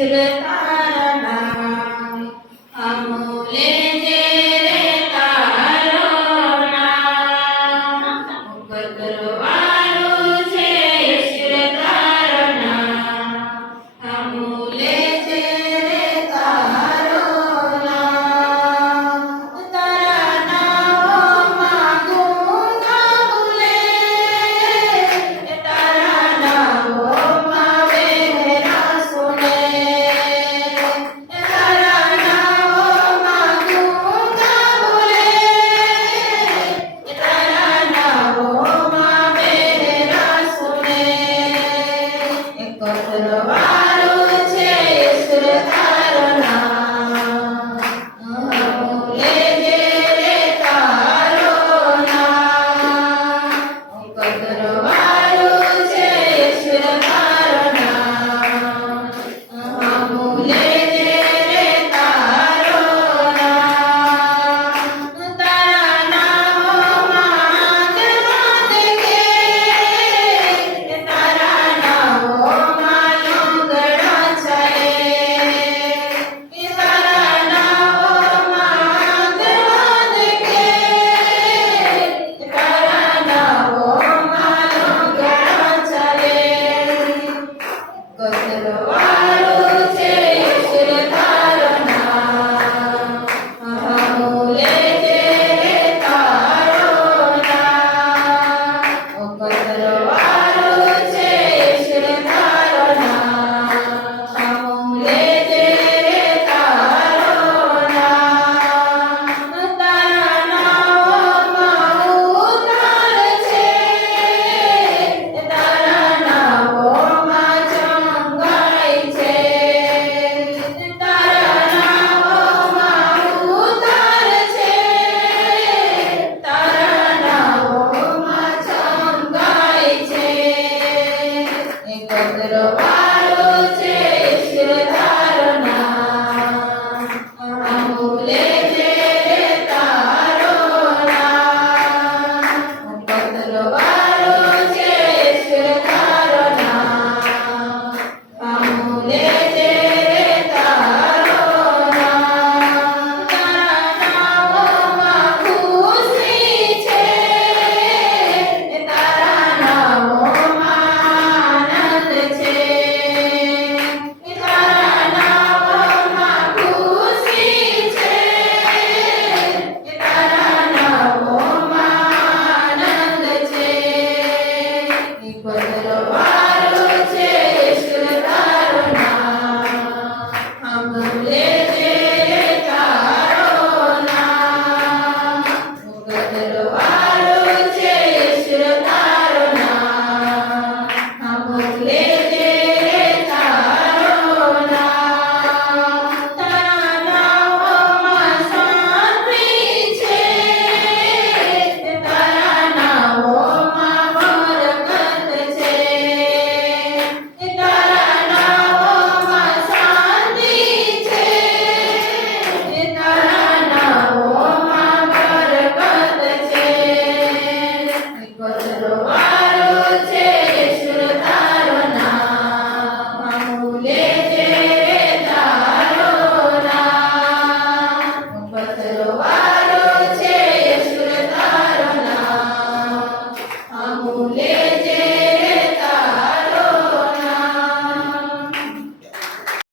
ઈશ્વર તારા નામ અમૂલે જે રે તારો નામ કરવાળું છે ઈશ્વર તારો નામ અમૂલે જે રે તારો નામ તારા નામમાં ગુણ ગાઉલે તારા નામમાં વેરા સુને તારા નામમાં ગુણ ગાઉલે તારા નામમાં વેરા સુને કરવાળું છે ઈશ્વર તારો નામ અમૂલે જે રે તારો નામ કરવાળું છે ઈશ્વર તારો નામ અમૂલે જે રે તારો નામ તારા નામમાં જન્મ દેખે તારા નામમાં ડુંગરા છાયે તારા નામમાં જન્મ દેખે તારા નામમાં ડુંગરા છાયે કરવાળું છે ઈશ્વર તારો નામ અમૂલે જે રે તારો નામ કરવાળું છે ઈશ્વર તારો નામ અમૂલે જે રે તારો નામ તારા નામમાં ઉતાર છે તારા નામમાં ચંગાઈ છે તારા નામમાં ઉતાર છે તારા નામમાં ચંગાઈ છે કરવાળું છે